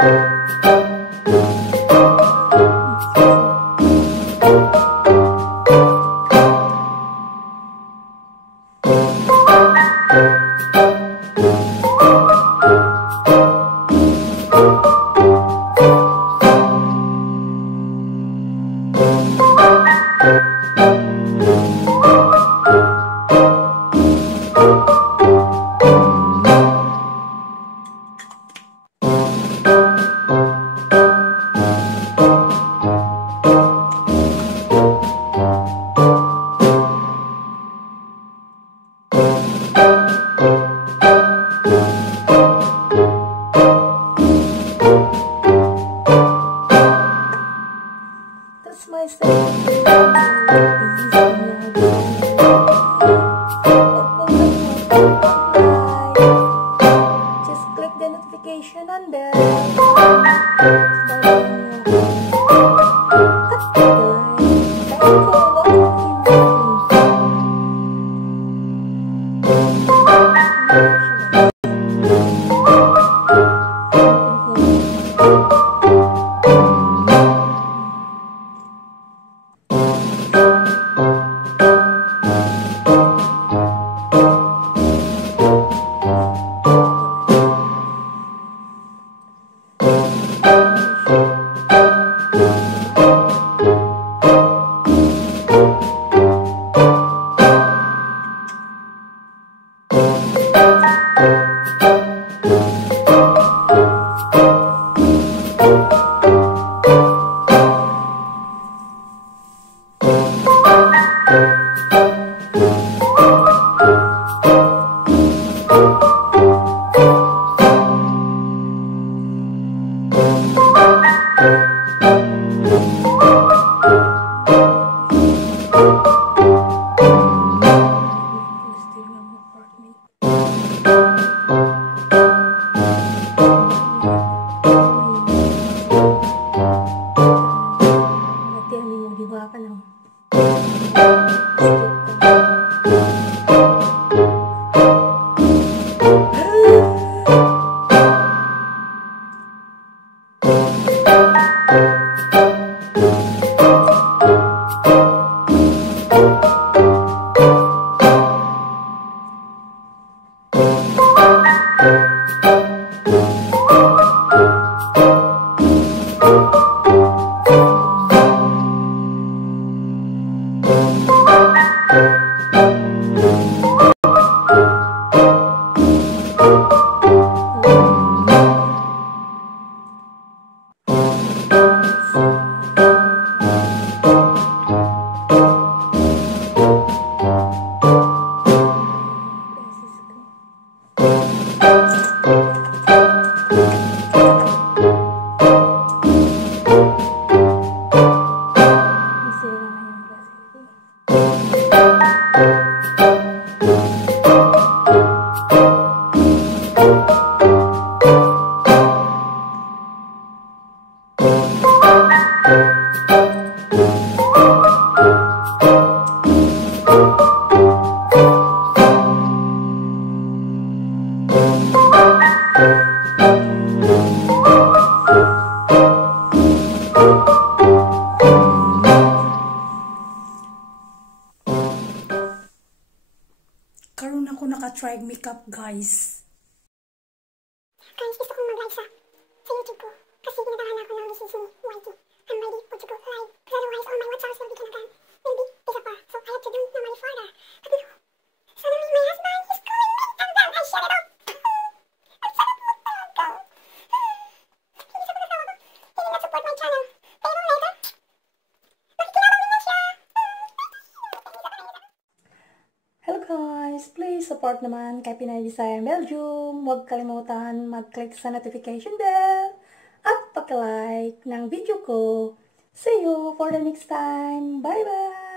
Just click the notification and karon ako naka-try makeup, guys. Guys, gusto kong mag-live sa YouTube ko. Kasi ginagahan ako ng license ni YT. I'm ready for to go live. Because otherwise, all my watch hours will be gonna maybe disappear. So I have to do normally for that. But no. Suddenly, my husband is calling me and then I shut it off. I'm sad at my God. Hindi sa pagkasawa ko. Hindi na support my channel. Pero later, makikilala niya siya. Hello guys! Please support naman kay Pinay Visayas Belgium. Huwag kalimutan mag-click sa notification bell at paki-like ng video ko. See you for the next time. Bye-bye!